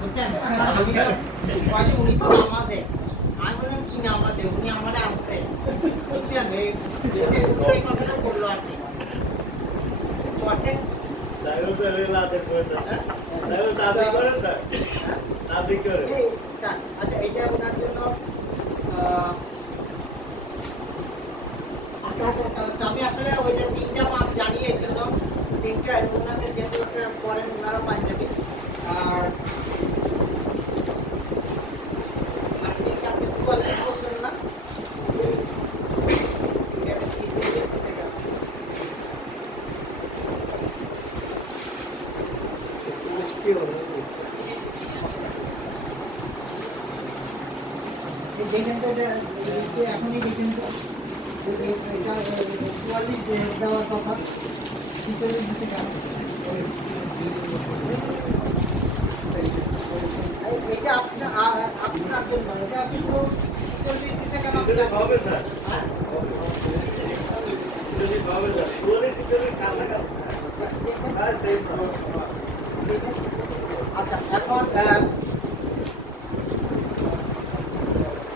বুঝছেন আমি তো কয়দি উনি তো নামাজে আমি বললাম কি নামাজে উনি আমারে আনছে বুঝছেন এই এই কথাটা বললো আর কি পরে আচ্ছা এটা ওনার জন্য আমি আসলে ওই যে তিনটা মাপ জানি এর জন্য তিনটা ওনাদের যেহেতু পড়েন ওনারা পাঞ্জাবি আর আপনি কালকে কোয়ালিটি করছেন না দেখেন তো এটা এখনই দেখেন তো এটা কোয়ালিটি দেওয়ার কথা ভিতরে দিতে কেন এটা আপনার জন্য এটা কিন্তু কোয়ালিটি দিতে কেন হবে স্যার হবে স্যার কোয়ালিটি আচ্ছা এখন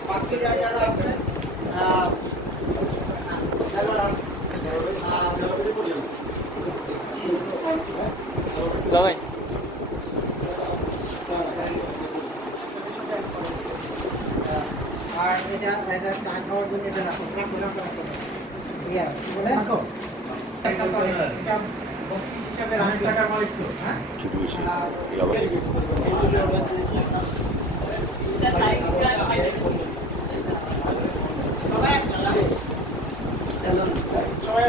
বাকিরা যারা আছে দাদাই আর এটা চা খাওয়ার জন্য এটা রাখো ইয়া বলে রাখো এটা বক্সিস হিসাবে টাকার মালিক তো হ্যাঁ সবাই